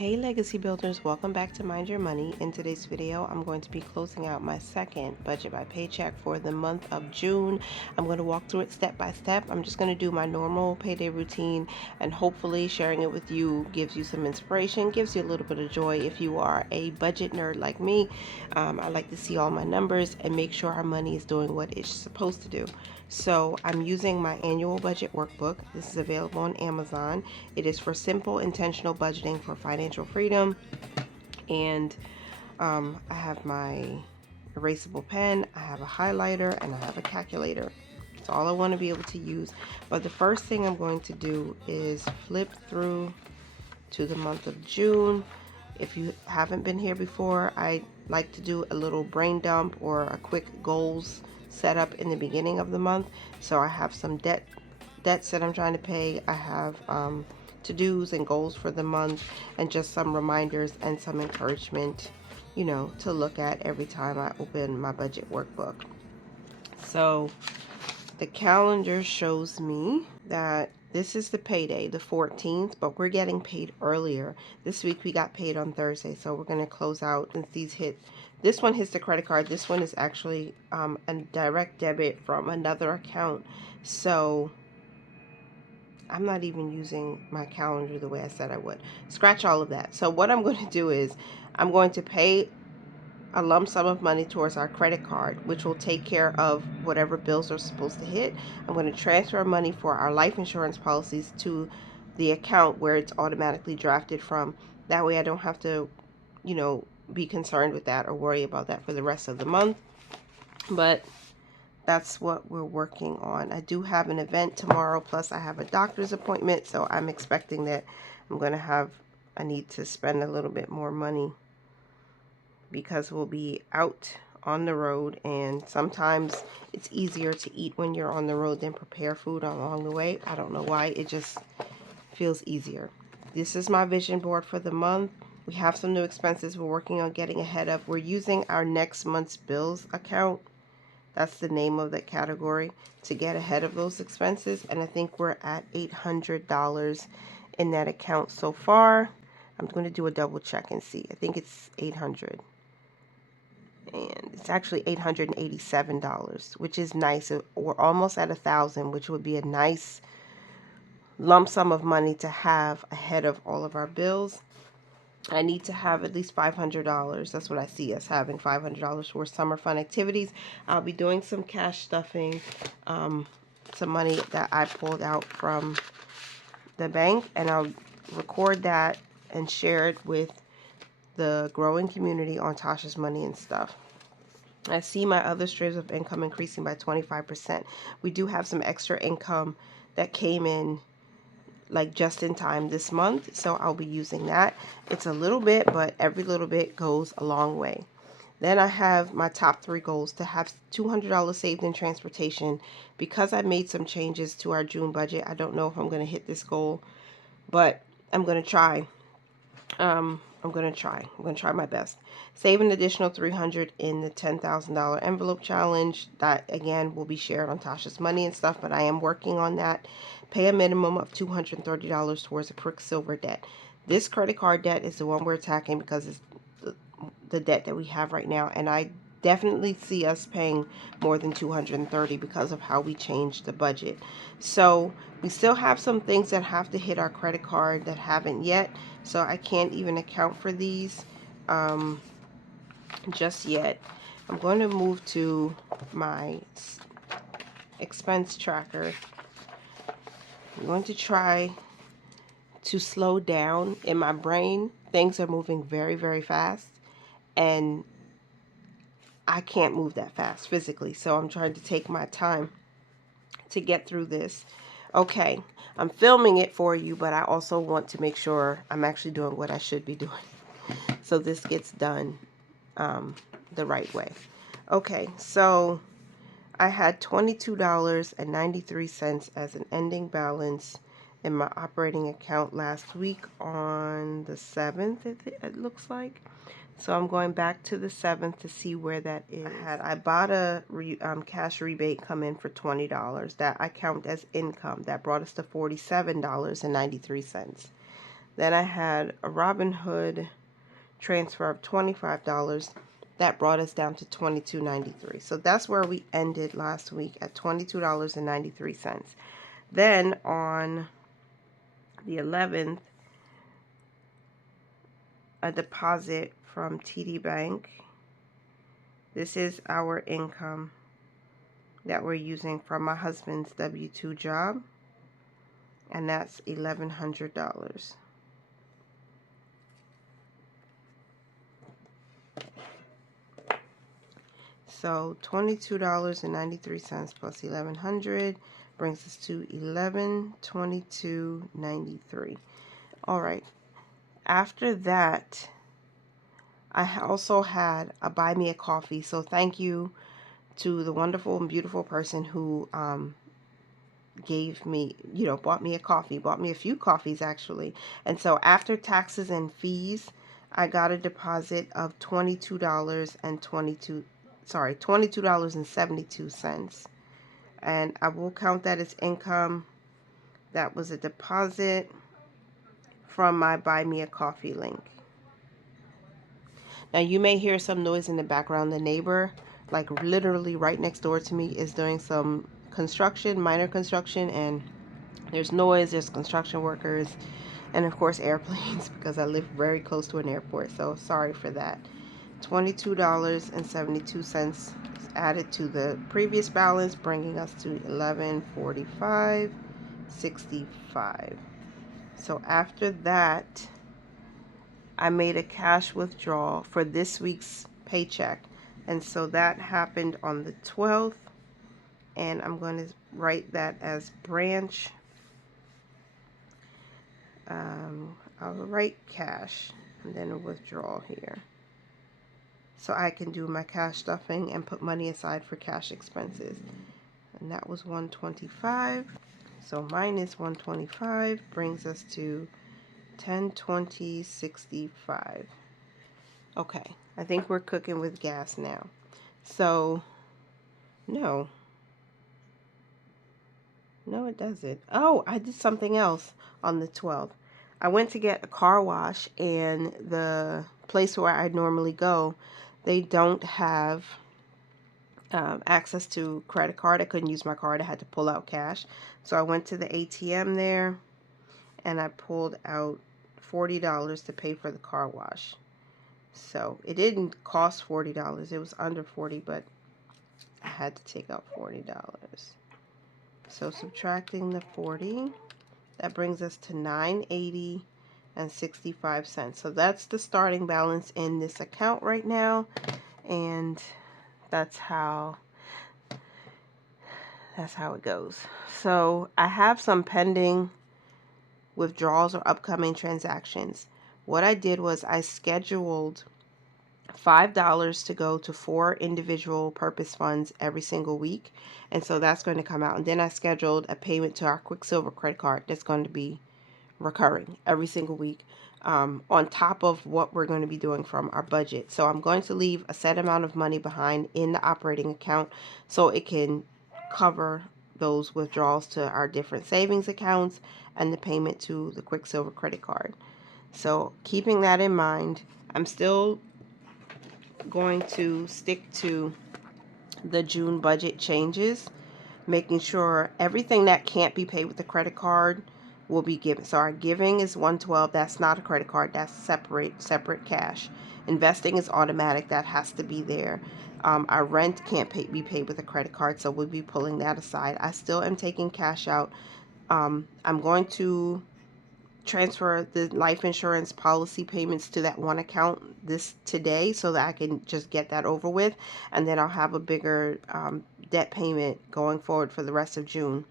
Hey Legacy Builders, welcome back to Mind Your Money. In today's video, I'm going to be closing out my second budget by paycheck for the month of June. I'm going to walk through it step by step. I'm just going to do my normal payday routine, and hopefully sharing it with you gives you some inspiration, gives you a little bit of joy if you are a budget nerd like me. I like to see all my numbers and make sure our money is doing what it's supposed to do. So I'm using my annual budget workbook. This is available on Amazon. It is for simple, intentional budgeting for financial freedom. And I have my erasable pen, I have a highlighter, and I have a calculator. It's all I want to be able to use. But the first thing I'm going to do is flip through to the month of June. If you haven't been here before, I like to do a little brain dump or a quick goals set up in the beginning of the month. So I have some debts that I'm trying to pay. I have to-dos and goals for the month, and just some reminders and some encouragement, to look at every time I open my budget workbook. So the calendar shows me that this is the payday, the 14th, but we're getting paid earlier. This week we got paid on Thursday, so we're going to close out since these hit. This one hits the credit card. This one is actually a direct debit from another account. So I'm not even using my calendar the way I said I would. Scratch all of that. So what I'm going to do is I'm going to pay a lump sum of money towards our credit card, which will take care of whatever bills are supposed to hit. I'm going to transfer money for our life insurance policies to the account where it's automatically drafted from. That way I don't have to, be concerned with that or worry about that for the rest of the month. But that's what we're working on. I do have an event tomorrow, plus I have a doctor's appointment, so I'm expecting that I need to spend a little bit more money because we'll be out on the road, and sometimes it's easier to eat when you're on the road than prepare food along the way. I don't know why, it just feels easier. This is my vision board for the month. We have some new expenses we're working on getting ahead of. We're using our next month's bills account. That's the name of that category, to get ahead of those expenses. And I think we're at $800 in that account so far. I'm going to do a double check and see. I think it's 800. And it's actually $887, which is nice. We're almost at 1,000, which would be a nice lump sum of money to have ahead of all of our bills. I need to have at least $500. That's what I see us having, $500 for summer fun activities. I'll be doing some cash stuffing, some money that I pulled out from the bank, and I'll record that and share it with the growing community on Tasha's Money and Stuff. I see my other streams of income increasing by 25%. We do have some extra income that came in like just in time this month, so I'll be using that. It's a little bit, but every little bit goes a long way. Then I have my top 3 goals: to have $200 saved in transportation. Because I made some changes to our June budget, I don't know if I'm going to hit this goal, but I'm going to try. I'm going to try my best. Save an additional $300 in the $10,000 envelope challenge. That again will be shared on Tasha's Money and Stuff, but I am working on that. Pay a minimum of $230 towards a Quicksilver debt. This credit card debt is the one we're attacking because it's the debt that we have right now, and I definitely see us paying more than $230 because of how we changed the budget. So we still have some things that have to hit our credit card that haven't yet, so I can't even account for these just yet. I'm going to move to my expense tracker. I'm going to try to slow down. In my brain, things are moving very, very fast, and I can't move that fast physically, so I'm trying to take my time to get through this. Okay, I'm filming it for you, but I also want to make sure I'm actually doing what I should be doing, so this gets done the right way. Okay, so I had $22.93 as an ending balance in my operating account last week on the 7th, it looks like. So I'm going back to the 7th to see where that is. I bought a cash rebate come in for $20 that I count as income. That brought us to $47.93. Then I had a Robinhood transfer of $25. That brought us down to $22.93. So that's where we ended last week, at $22.93. Then on the 11th, a deposit from TD Bank. This is our income that we're using from my husband's W-2 job, and that's $1,100. So $22.93 plus 1,100 brings us to $1122.93. All right. After that, I also had a buy me a coffee. So thank you to the wonderful and beautiful person who gave me, bought me a coffee, bought me a few coffees actually. And so after taxes and fees, I got a deposit of $22.72. And I will count that as income. That was a deposit from my buy me a coffee link. Now you may hear some noise in the background. The neighbor, like literally right next door to me, is doing some construction, minor construction, and there's noise, there's construction workers, and of course airplanes because I live very close to an airport, so sorry for that. $22.72 added to the previous balance, bringing us to $1145.65. So after that, I made a cash withdrawal for this week's paycheck, and so that happened on the 12th, and I'm going to write that as branch. I'll write cash and then a withdrawal here, so I can do my cash stuffing and put money aside for cash expenses. And that was $125. So minus $125 brings us to $1020.65. Okay, I think we're cooking with gas now. So no, it doesn't. Oh, I did something else on the 12th. I went to get a car wash, and the place where I normally go, they don't have access to credit card. I couldn't use my card. I had to pull out cash. So I went to the ATM there, and I pulled out $40 to pay for the car wash. So it didn't cost $40. It was under 40, but I had to take out $40. So subtracting the 40, that brings us to $980.65. So that's the starting balance in this account right now, and that's how it goes. So I have some pending withdrawals or upcoming transactions. What I did was I scheduled $5 to go to 4 individual purpose funds every single week, and so that's going to come out. And then I scheduled a payment to our Quicksilver credit card that's going to be recurring every single week, on top of what we're going to be doing from our budget. So I'm going to leave a set amount of money behind in the operating account so it can cover those withdrawals to our different savings accounts and the payment to the Quicksilver credit card. So keeping that in mind, I'm still going to stick to the June budget changes, making sure everything that can't be paid with the credit card will be given. So our giving is $112. That's not a credit card. That's separate cash. Investing is automatic. That has to be there. Our rent can't be paid with a credit card, so we'll be pulling that aside. I still am taking cash out. I'm going to transfer the life insurance policy payments to that one account today so that I can just get that over with, and then I'll have a bigger debt payment going forward for the rest of June.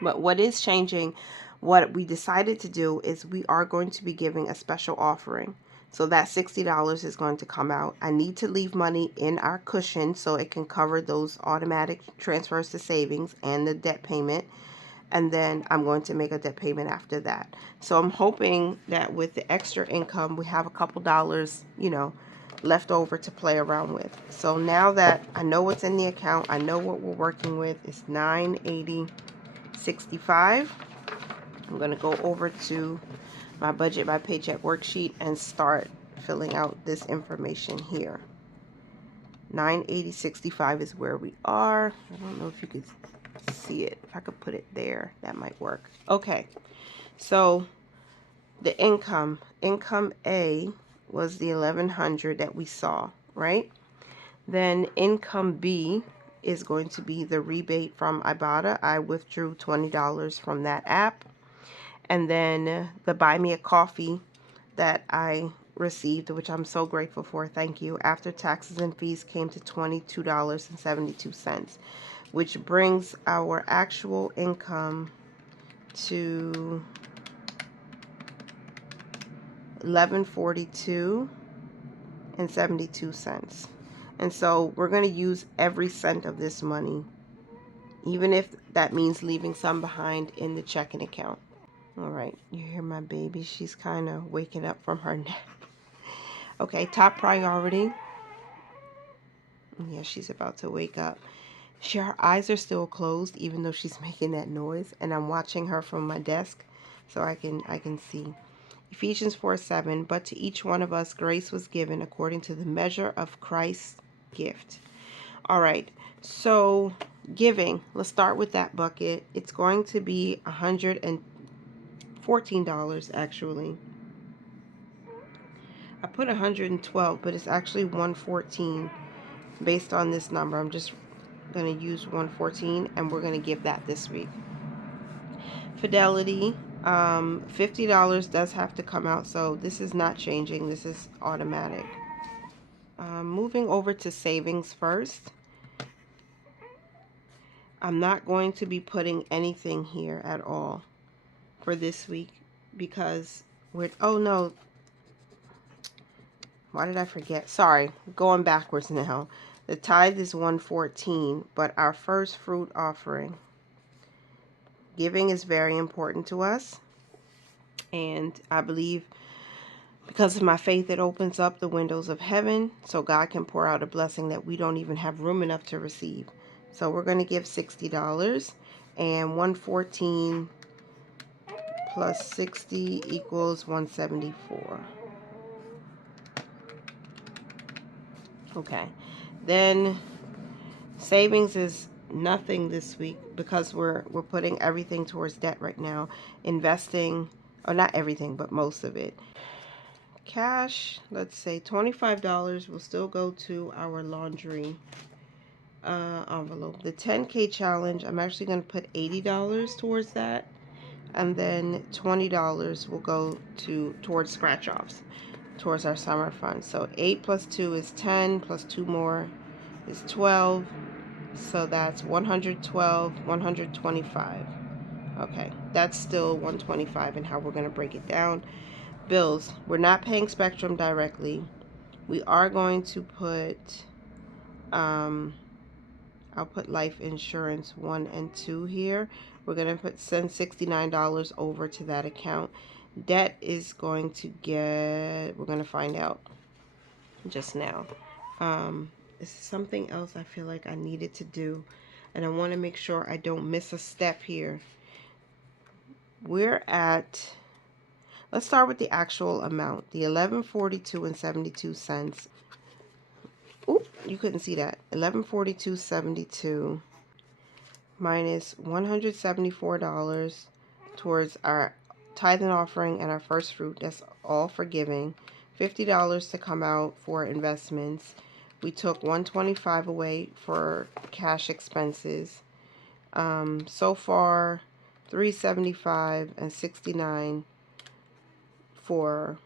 But what is changing, what we decided to do is we are going to be giving a special offering. So that $60 is going to come out. I need to leave money in our cushion so it can cover those automatic transfers to savings and the debt payment. And then I'm going to make a debt payment after that. So I'm hoping that with the extra income, we have a couple dollars, left over to play around with. So now that I know what's in the account, I know what we're working with, it's $980.65. I'm going to go over to my budget by paycheck worksheet and start filling out this information here. 980.65 is where we are. I don't know if you could see it. If I could put it there, that might work. Okay, so the income A was the 1100 that we saw, right? Then income B is going to be the rebate from Ibotta. I withdrew $20 from that app. And then the buy me a coffee that I received, which I'm so grateful for, thank you, after taxes and fees came to $22.72, which brings our actual income to $11.42.72. And so we're going to use every cent of this money, even if that means leaving some behind in the checking account. All right, you hear my baby? She's kind of waking up from her nap. Okay, top priority. Yeah, she's about to wake up. Her eyes are still closed, even though she's making that noise, and I'm watching her from my desk, so I can see. Ephesians 4:7. But to each one of us grace was given according to the measure of Christ's gift. All right, so giving. Let's start with that bucket. It's going to be $114 actually. I put 112, but it's actually 114 based on this number. I'm just going to use 114, and we're going to give that this week. Fidelity, $50 does have to come out, so this is not changing. This is automatic. Moving over to savings first. I'm not going to be putting anything here at all for this week because oh no, why did I forget? Sorry, going backwards now. The tithe is 114, but our first fruit offering, giving is very important to us. And I believe because of my faith, it opens up the windows of heaven so God can pour out a blessing that we don't even have room enough to receive. So we're going to give $60, and 114 plus 60 equals 174. Okay, then savings is nothing this week because we're putting everything towards debt right now. Investing, or not everything, but most of it. Cash, let's say $25 will still go to our laundry envelope. The 10K challenge, I'm actually going to put $80 towards that, and then $20 will go towards scratch offs, towards our summer fund. So 8 plus 2 is 10, plus 2 more is 12. So that's 112, 125. Okay, that's still 125 and how we're going to break it down. Bills, we're not paying Spectrum directly. We are going to put, I'll put life insurance 1 and 2 here. We're going to send $69 over to that account. Debt is going to get, we're going to find out just now. This is something else I feel like I needed to do, and I want to make sure I don't miss a step here. We're at, let's start with the actual amount, the $11.42.72. Oop, you couldn't see that. $11.42.72 minus $174 towards our tithe and offering and our first fruit. That's all for giving. $50 to come out for investments. We took $125 away for cash expenses. So far, $375 and $69 for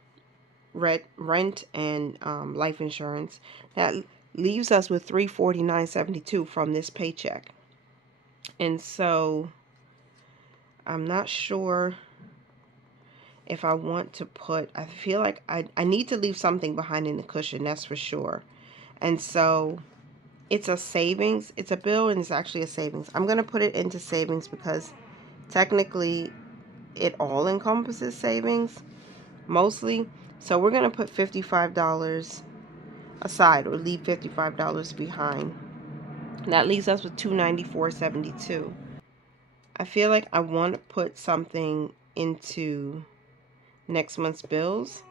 rent and life insurance. That leaves us with $349.72 from this paycheck. And so I'm not sure if I want to put, I feel like I need to leave something behind in the cushion, that's for sure. And so it's a savings, it's a bill, and it's actually a savings. I'm going to put it into savings because technically it all encompasses savings mostly. So we're going to put $55 aside, or leave $55 behind. And that leaves us with $294.72. I feel like I want to put something into next month's bills,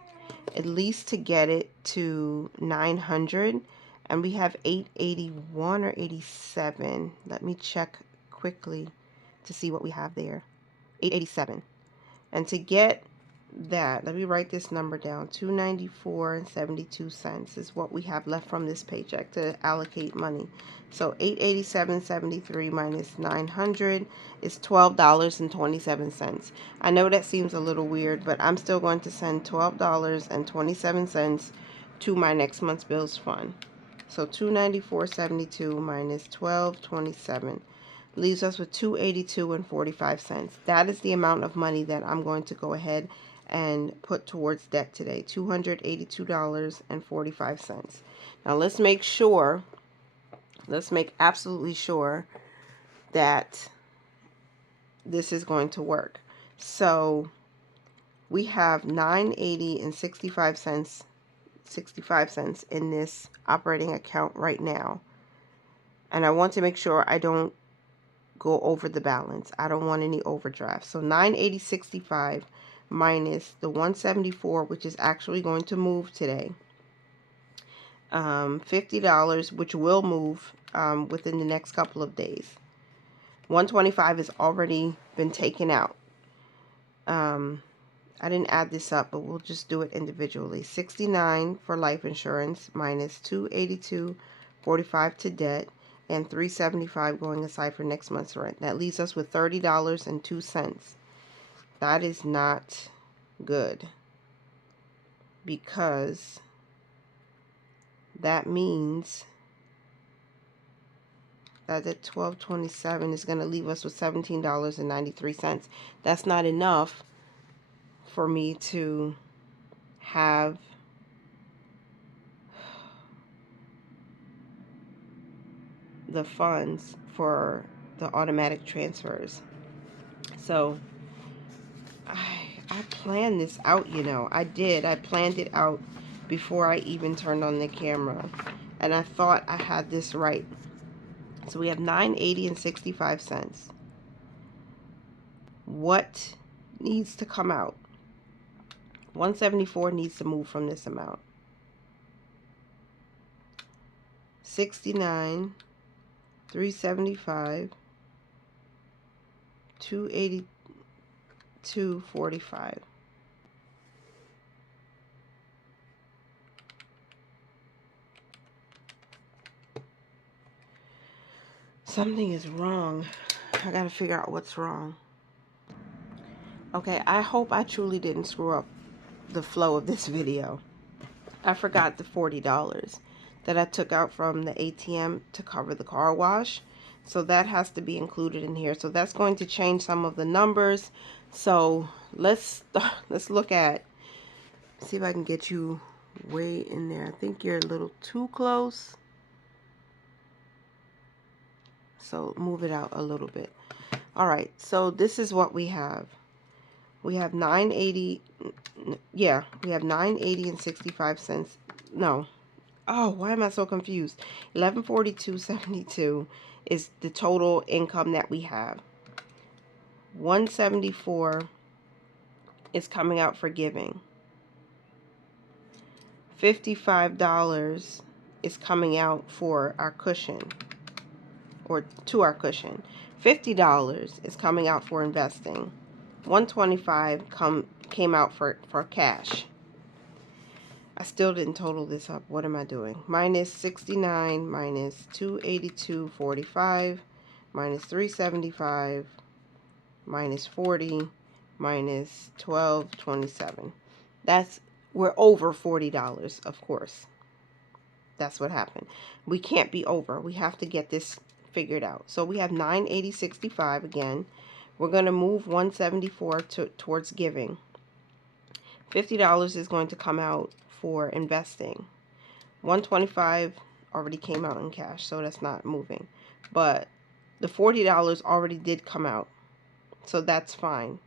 at least to get it to 900, and we have 881 or 87. Let me check quickly to see what we have there. 887. And to get that, let me write this number down. 294.72 is what we have left from this paycheck to allocate money. So 887.73 minus 900 is $12.27. I know that seems a little weird, but I'm still going to send $12.27 to my next month's bills fund. So 294.72 minus 12.27 leaves us with 282.45. That is the amount of money that I'm going to go ahead and put towards debt today, $282.45. Now let's make absolutely sure that this is going to work. So we have $9.80 in this operating account right now. And I want to make sure I don't go over the balance. I don't want any overdraft. So 980.65 minus the 174, which is actually going to move today. $50, which will move within the next couple of days. 125 has already been taken out. I didn't add this up, but we'll just do it individually. 69 for life insurance minus 282.45 to debt, and $375 going aside for next month's rent. That leaves us with $30.02. That is not good, because that means that the $12.27 is going to leave us with $17.93. That's not enough for me to have the funds for the automatic transfers. So I planned this out, you know. I did. I planned it out before I even turned on the camera, and I thought I had this right. So we have $9.80.65. What needs to come out? 174 needs to move from this amount. 69, 375, 282.45. Something is wrong. I gotta figure out what's wrong. Okay, I hope I truly didn't screw up the flow of this video. I forgot the $40 that I took out from the ATM to cover the car wash. So that has to be included in here. So that's going to change some of the numbers. So let's look at, see if I can get you way in there. I think you're a little too close. So move it out a little bit. All right, so this is what we have. We have 980, yeah, we have 980.65. No. Oh, why am I so confused? 1142.72 is the total income that we have. 174 is coming out for giving. $55 is coming out for our cushion, or to our cushion. $50 is coming out for investing. 125 came out for cash. I still didn't total this up. What am I doing? Minus 69 minus 282.45 minus 375 minus 40 minus 12.27. We're over $40, of course. That's what happened. We can't be over. We have to get this figured out. So we have 980.65 again. We're going to move 174 towards giving. $50 is going to come out for investing. 125 already came out in cash, so that's not moving. But the $40 already did come out, so that's fine.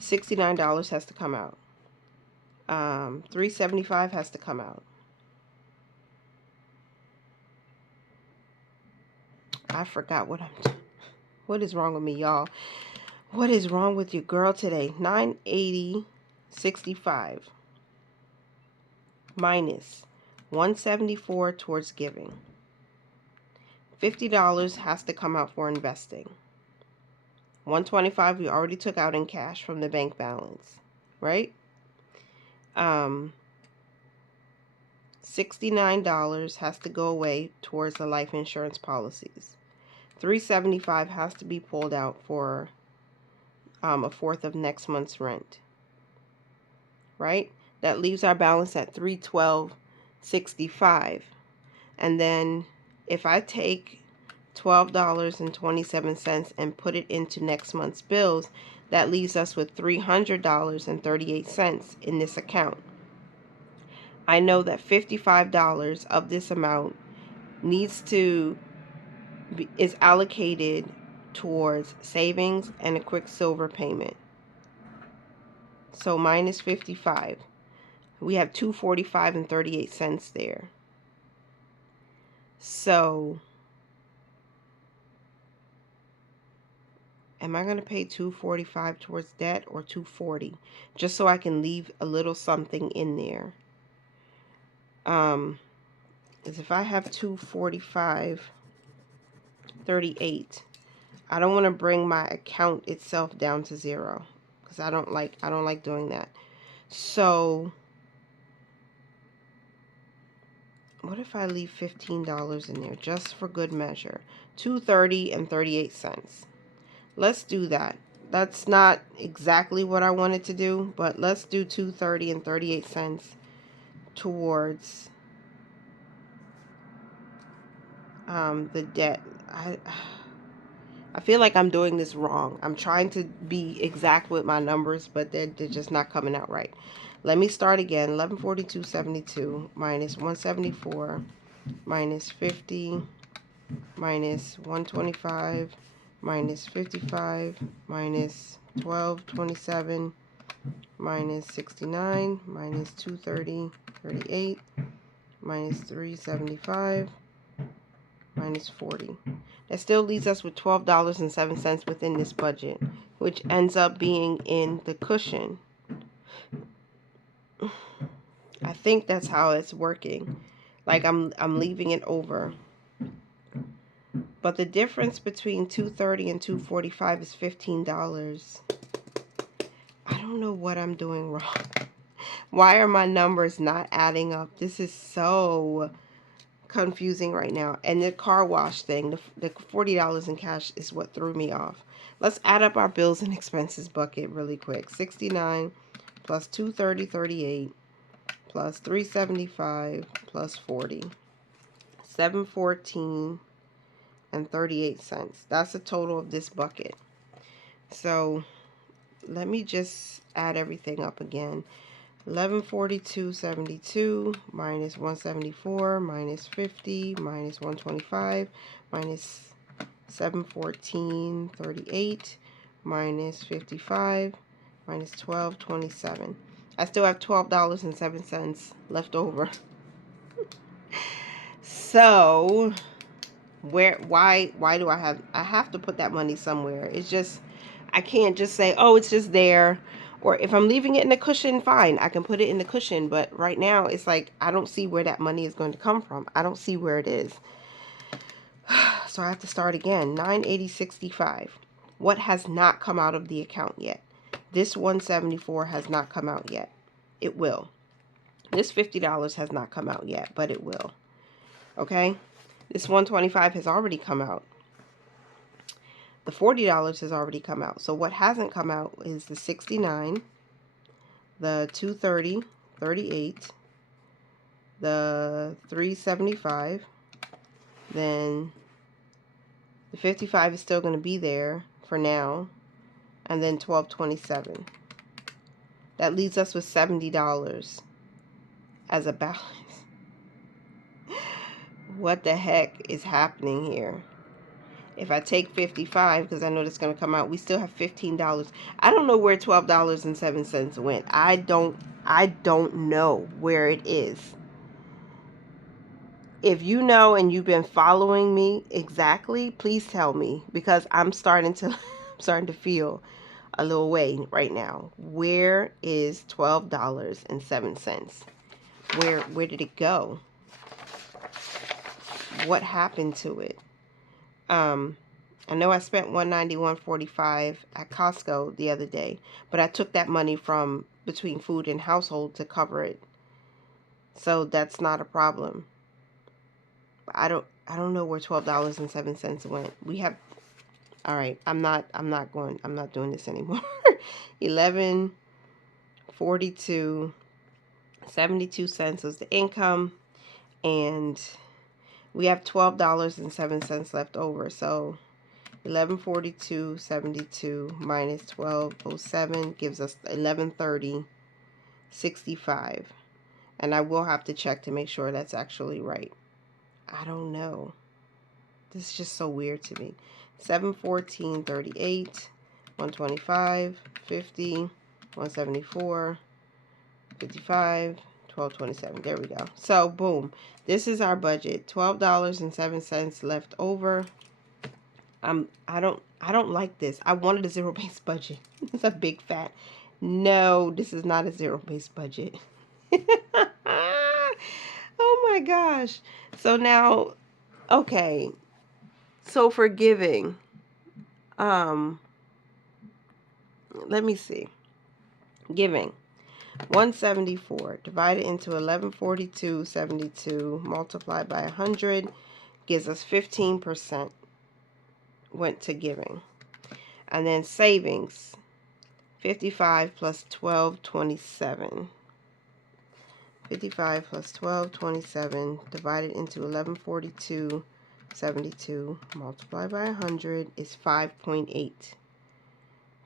$69 has to come out. $375 has to come out. I forgot what what is wrong with me, y'all? What is wrong with your girl today? 980 65 minus 174 towards giving. $50 has to come out for investing. 125 we already took out in cash from the bank balance, right? $69 has to go away towards the life insurance policies. $375 has to be pulled out for a fourth of next month's rent, right? That leaves our balance at $312.65. And then if I take $12.27 and put it into next month's bills, that leaves us with $300.38 in this account. I know that $55 of this amount is allocated towards savings and a Quicksilver payment. So minus 55. We have $245.38 there. So am I going to pay $245 towards debt or $240? Just so I can leave a little something in there. Is if I have $245.38, I don't want to bring my account itself down to zero because I don't like doing that. So what if I leave $15 in there just for good measure? $230.38. Let's do that. That's not exactly what I wanted to do, but let's do $230.38 towards the debt. I feel like I'm doing this wrong. I'm trying to be exact with my numbers, but they're just not coming out right. Let me start again. 1142.72 minus 174 minus 50 minus 125 minus 55 minus 1227 minus 69 minus 230.38 minus 375 minus 40. That still leaves us with $12.07 within this budget, which ends up being in the cushion. I think that's how it's working. Like I'm leaving it over. But the difference between $230 and $245 is $15. I don't know what I'm doing wrong. Why are my numbers not adding up? This is so confusing right now. And the car wash thing, the $40 in cash is what threw me off. Let's add up our bills and expenses bucket really quick. 69 plus 230.38 plus 375 plus 40. 714.38. That's the total of this bucket. So let me just add everything up again. 1142.72 minus 174 minus 50 minus 125 minus 714.38 minus 55 minus 12.27. I still have $12.07 left over. So why do I have to put that money somewhere? It's just, I can't just say, oh, it's just there. Or if I'm leaving it in the cushion, fine, I can put it in the cushion. But right now, it's like, I don't see where that money is going to come from. I don't see where it is. So I have to start again. 980.65. What has not come out of the account yet? This 174 has not come out yet. It will. This $50 has not come out yet, but it will. Okay? This 125 has already come out. The $40 has already come out. So what hasn't come out is the 69, the 230.38, the 375, then the 55 is still going to be there for now, and then 1227. That leaves us with $70 as a balance. What the heck is happening here? If I take 55, because I know that's going to come out, we still have $15. I don't know where $12.07 went. I don't know where it is. If you know and you've been following me exactly, please tell me, because I'm starting to feel a little way right now. Where is $12.07? Where did it go? What happened to it? I know I spent $191.45 at Costco the other day, but I took that money from between food and household to cover it. So that's not a problem. I don't know where $12.07 went. We have, all right, I'm not doing this anymore. 11.42.72 was the income, and we have $12.07 left over. So 11.42.72 minus 12.07 gives us 11.30.65. And I will have to check to make sure that's actually right. I don't know. This is just so weird to me. 714.38, 125, 50, 174, 55, 12.27. There we go. So boom, this is our budget. $12.07 left over. I don't like this. I wanted a zero-based budget. It's a big fat no. This is not a zero-based budget. Oh my gosh. So now, okay. So for giving, let me see. Giving 174 divided into 11.42.72 multiplied by 100 gives us 15% went to giving. And then savings, 55 plus 12.27. 55 plus 12.27 divided into 11.42.72 multiplied by 100 is 5.8.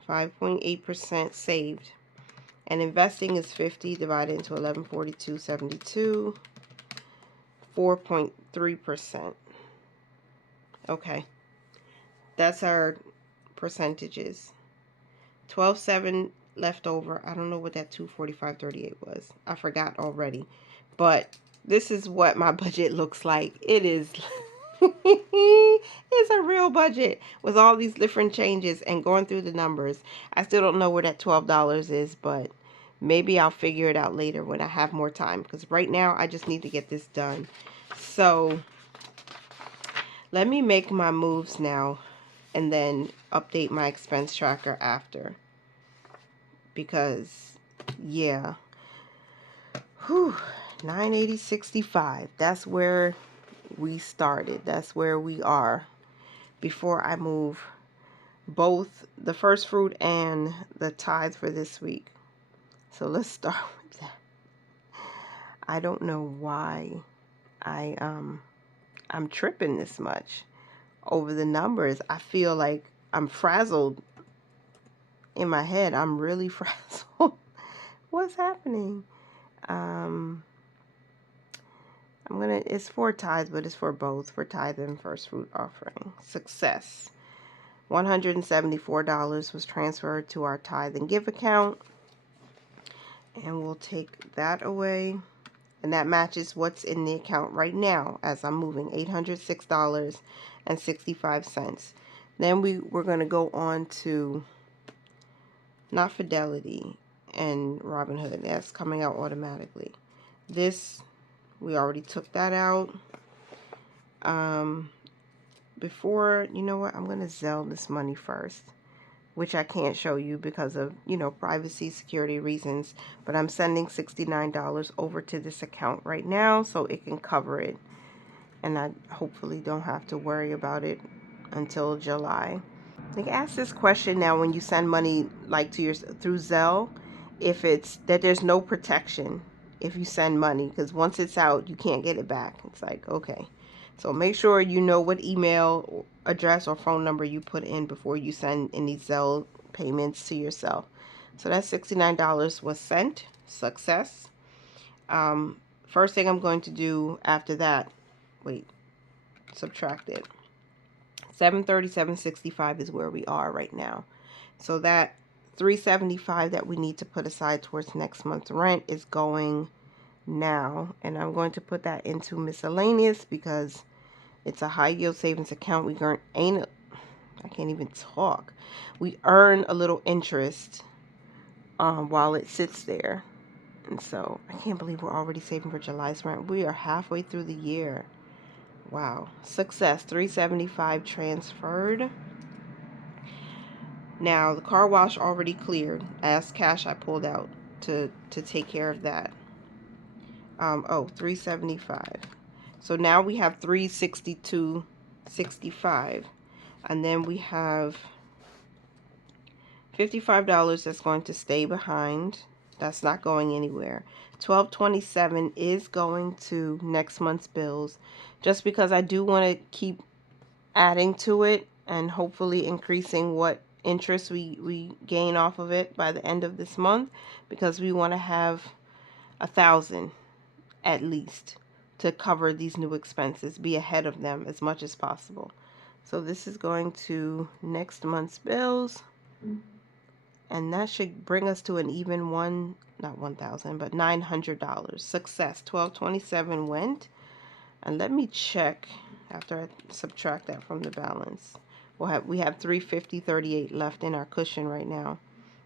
5.8% saved. And investing is 50 divided into 11.42.72, 4.3%. Okay, that's our percentages. 12.7 left over. I don't know what that 245.38 was. I forgot already. But this is what my budget looks like. It is it's a real budget with all these different changes and going through the numbers. I still don't know where that $12 is, but maybe I'll figure it out later when I have more time, because right now I just need to get this done. So let me make my moves now and then update my expense tracker after. Because, yeah. Whew, 980.65. That's where we started. That's where we are before I move both the first fruit and the tithe for this week. So let's start with that. I don't know why I'm tripping this much over the numbers. I feel like I'm frazzled in my head. I'm really frazzled. What's happening? It's for tithe, but it's for both, for tithe and first fruit offering. Success. $174 was transferred to our tithe and give account. And we'll take that away. And that matches what's in the account right now as I'm moving, $806.65. Then we're going to go on to, not Fidelity and Robinhood. That's coming out automatically. This, we already took that out. Before, you know what, I'm going to Zelle this money first, which I can't show you because of, privacy, security reasons. But I'm sending $69 over to this account right now so it can cover it. And I hopefully don't have to worry about it until July. Like, ask this question now when you send money like to through Zelle, if it's that there's no protection if you send money, because once it's out, you can't get it back. It's like, okay. So make sure you know what email address or phone number you put in before you send any Zelle payments to yourself. So that $69 was sent. Success. First thing I'm going to do after that, subtract it. $737.65 is where we are right now. So that $375 that we need to put aside towards next month's rent is going now. And I'm going to put that into miscellaneous because it's a high yield savings account. We ain't I can't even talk. We earn a little interest while it sits there. And so I can't believe we're already saving for July's rent. We are halfway through the year. Wow. Success. $375 transferred. Now the car wash already cleared. As cash I pulled out to take care of that. Oh, $375. So now we have $362.65. And then we have $55 that's going to stay behind. That's not going anywhere. $12.27 is going to next month's bills, just because I do want to keep adding to it and hopefully increasing what interest we gain off of it by the end of this month, because we want to have 1,000 at least to cover these new expenses, be ahead of them as much as possible. So this is going to next month's bills. And that should bring us to an even not 1,000, but $900. Success. 1227 went. And let me check after I subtract that from the balance. We have 350.38 left in our cushion right now,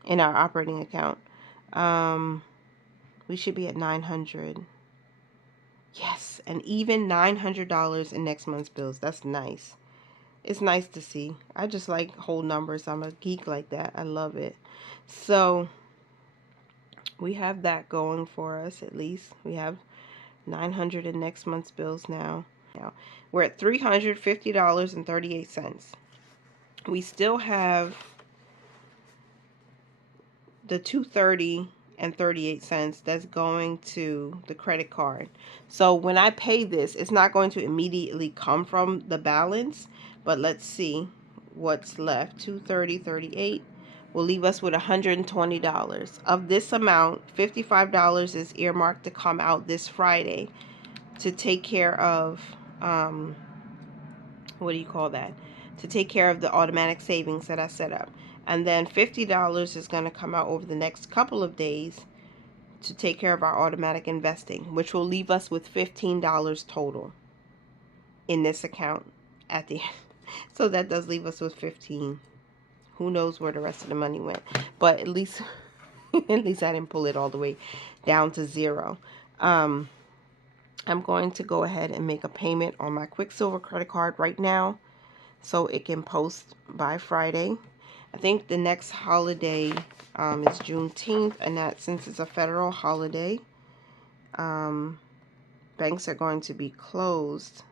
in our operating account. We should be at 900. Yes, and even $900 in next month's bills. That's nice. It's nice to see. I just like whole numbers. I'm a geek like that. I love it. So we have that going for us, at least. We have 900 in next month's bills now. We're at $350.38. We still have the $230.38 that's going to the credit card. So when I pay this, it's not going to immediately come from the balance, but let's see what's left. $230.38 will leave us with $120. Of this amount, $55 is earmarked to come out this Friday to take care of what do you call that? To take care of the automatic savings that I set up. And then $50 is going to come out over the next couple of days to take care of our automatic investing, which will leave us with $15 total in this account at the end. So that does leave us with 15. Who knows where the rest of the money went? But at least I didn't pull it all the way down to zero. I'm going to go ahead and make a payment on my Quicksilver credit card right now so it can post by Friday. I think the next holiday is Juneteenth, and that, since it's a federal holiday, banks are going to be closed,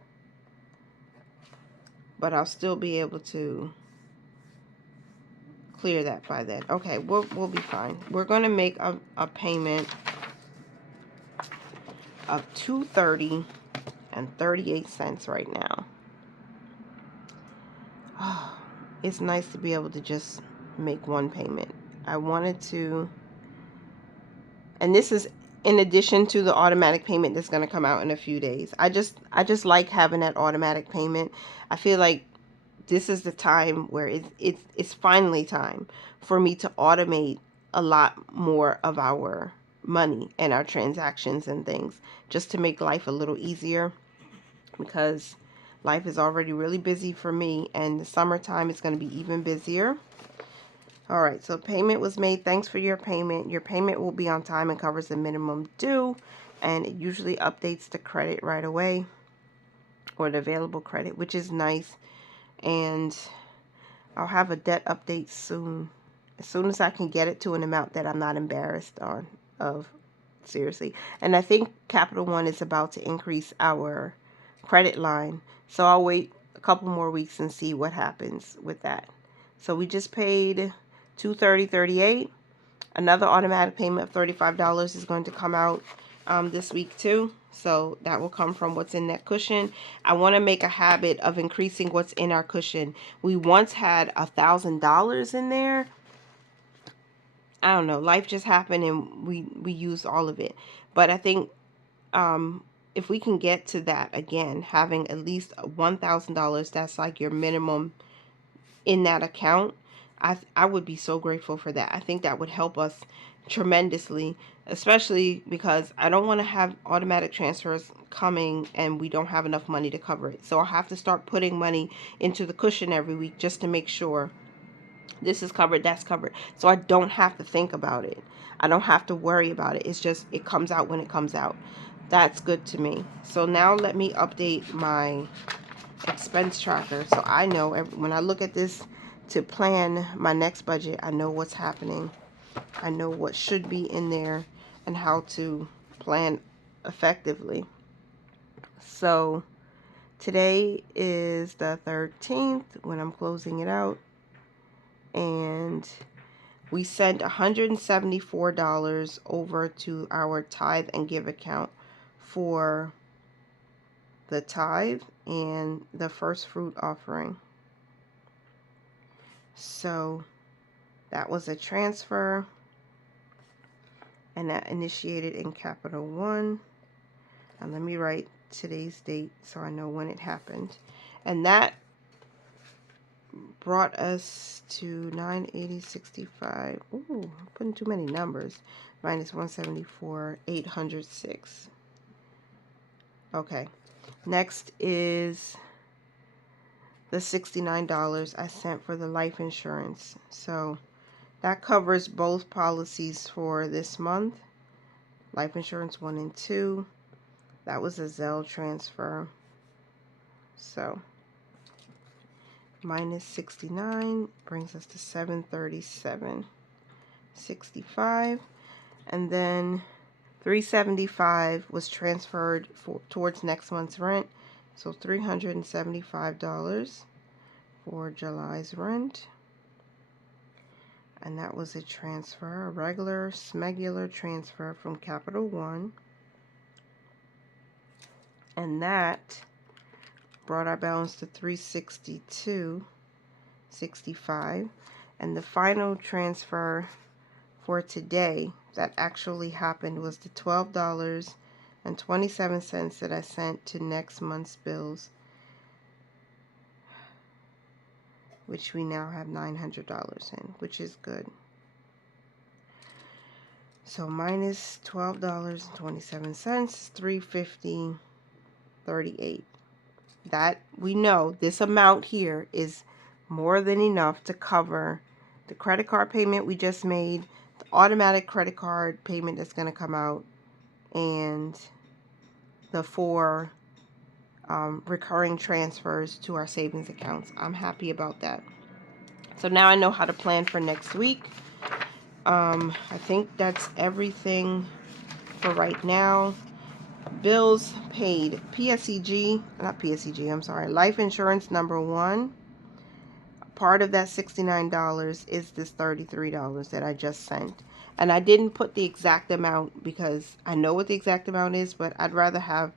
but I'll still be able to clear that by then. Okay, we'll be fine. We're going to make a payment of $230.38 right now. Oh, it's nice to be able to just make one payment. I wanted to, and this is in addition to the automatic payment that's going to come out in a few days. I just like having that automatic payment. I feel like this is the time where it's finally time for me to automate a lot more of our money and our transactions and things, just to make life a little easier, because life is already really busy for me, and the summertime is going to be even busier. All right, so payment was made. Thanks for your payment. Your payment will be on time and covers the minimum due, and it usually updates the credit right away, or the available credit, which is nice. And I'll have a debt update soon, as soon as I can get it to an amount that I'm not embarrassed of. Seriously. And I think Capital One is about to increase our credit line, so I'll wait a couple more weeks and see what happens with that. So we just paid $230.38. Another automatic payment of $35 is going to come out this week too, so that will come from what's in that cushion. I want to make a habit of increasing what's in our cushion. We once had $1,000 in there. I don't know, life just happened and we used all of it. But I think if we can get to that again, having at least $1,000, that's like your minimum in that account, I would be so grateful for that. I think that would help us tremendously, especially because I don't want to have automatic transfers coming and we don't have enough money to cover it. So I have to start putting money into the cushion every week just to make sure this is covered, that's covered. So I don't have to think about it. I don't have to worry about it. It's just, it comes out when it comes out. That's good to me. So now let me update my expense tracker so I know when I look at this to plan my next budget, I know what's happening. I know what should be in there and how to plan effectively. So today is the 13th when I'm closing it out, and we sent $174 over to our tithe and give account for the tithe and the first fruit offering. So that was a transfer, and that initiated in Capital One. And let me write today's date so I know when it happened. And that brought us to 980.65. Ooh, I'm putting too many numbers. Minus 174, 806. Okay. Next is the $69 I sent for the life insurance. So that covers both policies for this month. Life insurance 1 and 2. That was a Zelle transfer. So minus 69 brings us to 737.65, and then 375 was transferred towards next month's rent, so $375 for July's rent. And that was a transfer, a regular smegular transfer from Capital One, and that brought our balance to $362.65. And the final transfer for today that actually happened was the $12.27 that I sent to next month's bills, which we now have $900 in, which is good. So minus $12.27, $350.38. That we know this amount here is more than enough to cover the credit card payment we just made, the automatic credit card payment that's going to come out, and the 4 recurring transfers to our savings accounts. I'm happy about that. So now I know how to plan for next week. I think that's everything for right now. Bills paid. Life insurance number 1. Part of that $69 is this $33 that I just sent. And I didn't put the exact amount because I know what the exact amount is, but I'd rather have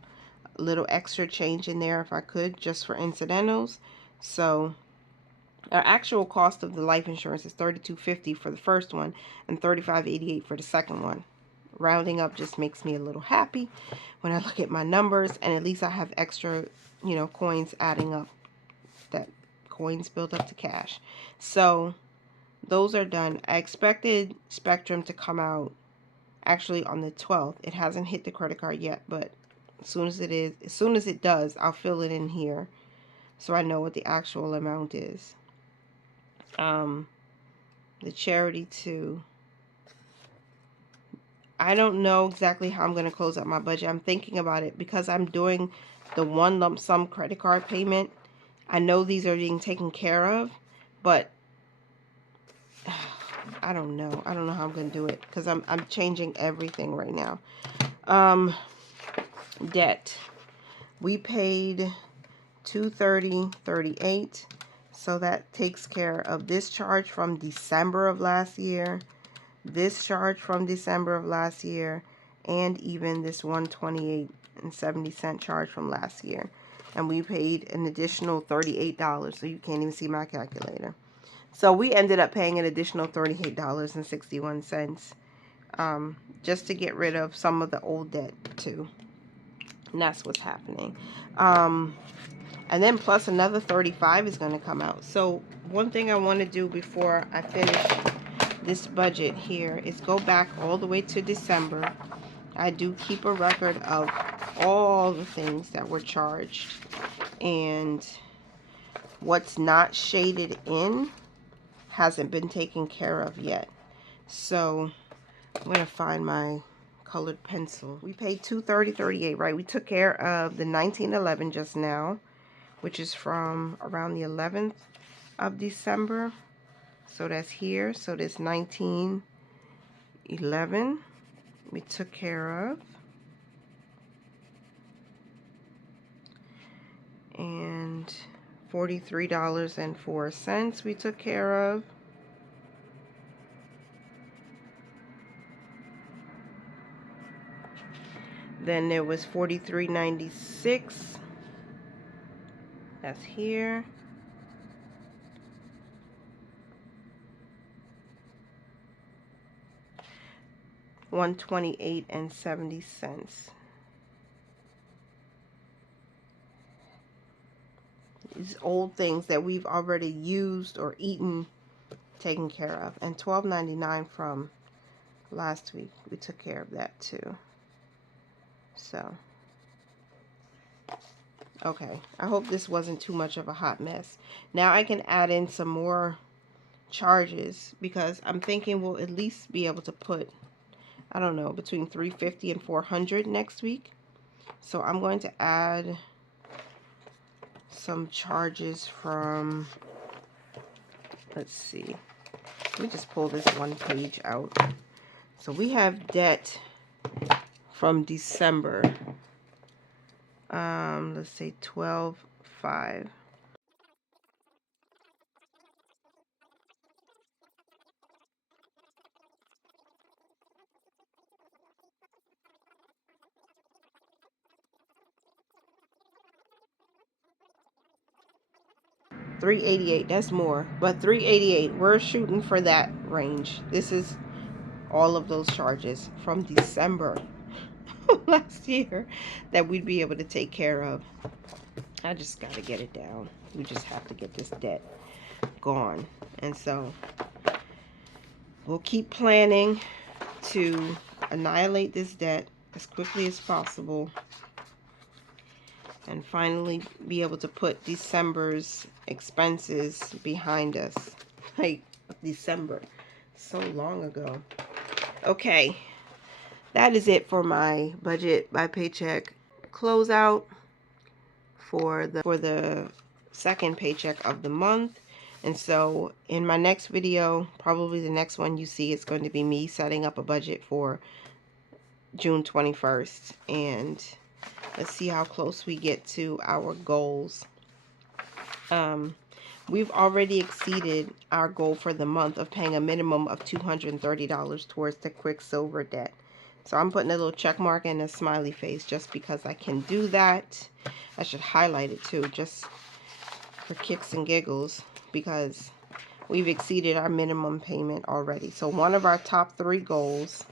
a little extra change in there if I could, just for incidentals. So our actual cost of the life insurance is $32.50 for the first one and $35.88 for the second one. Rounding up just makes me a little happy when I look at my numbers, and at least I have extra, coins adding up. That coins build up to cash. So those are done. I expected Spectrum to come out actually on the 12th. It hasn't hit the credit card yet, but as soon as it does, I'll fill it in here so I know what the actual amount is. The charity too. I don't know exactly how I'm going to close out my budget. I'm thinking about it because I'm doing the one lump sum credit card payment. I know these are being taken care of, but I don't know. I don't know how I'm going to do it because I'm changing everything right now. Debt. We paid $230.38. So that takes care of this charge from December of last year, this charge from December of last year, and even this $128.70 charge from last year. And we paid an additional $38, so you can't even see my calculator. So we ended up paying an additional $38.61 just to get rid of some of the old debt too. And that's what's happening. And then plus another $35 is going to come out. So one thing I want to do before I finish this budget here is go back all the way to December. I do keep a record of all the things that were charged, and what's not shaded in hasn't been taken care of yet. So I'm going to find my colored pencil. We paid $230.38, right? We took care of the $19.11 just now, which is from around the 11th of December. So that's here. So this $19.11 we took care of. And $43.04 we took care of. Then there was $43.96. That's here. $128.70. These old things that we've already used or eaten, taken care of. And $12.99 from last week. We took care of that too. So, okay. I hope this wasn't too much of a hot mess. Now I can add in some more charges, because I'm thinking we'll at least be able to put, I don't know, between $350 and $400 next week. So I'm going to add some charges from, let's see, let me just pull this one page out. So we have debt from December, let's say 12.5. $388, that's more, but $388, we're shooting for that range. This is all of those charges from December last year that we'd be able to take care of. I just got to get it down. We just have to get this debt gone. And so we'll keep planning to annihilate this debt as quickly as possible, and finally be able to put December's expenses behind us. Like, December, so long ago. Okay, that is it for my budget by paycheck closeout for the second paycheck of the month. And so in my next video, probably the next one you see, is going to be me setting up a budget for June 21st, and let's see how close we get to our goals. We've already exceeded our goal for the month of paying a minimum of $230 towards the Quicksilver debt. So I'm putting a little check mark and a smiley face just because I can do that. I should highlight it too, just for kicks and giggles, because we've exceeded our minimum payment already. So one of our top 3 goals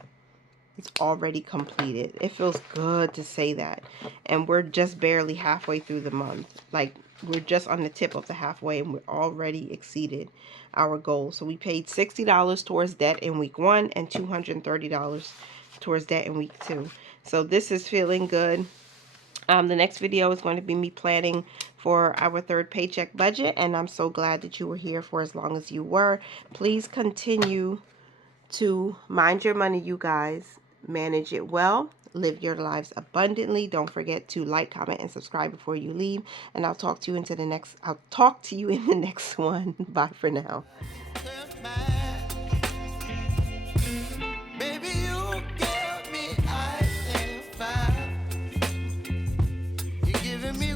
is already completed. It feels good to say that. And we're just barely halfway through the month. Like, we're just on the tip of the halfway, and we're already exceeded our goal. So we paid $60 towards debt in week 1 and $230 towards debt in week 2. So this is feeling good. The next video is going to be me planning for our third paycheck budget, and I'm so glad that you were here for as long as you were. Please continue to mind your money, you guys. Manage it well. Live your lives abundantly. Don't forget to like, comment, and subscribe before you leave. And I'll talk to you in the next one. Bye for now. Me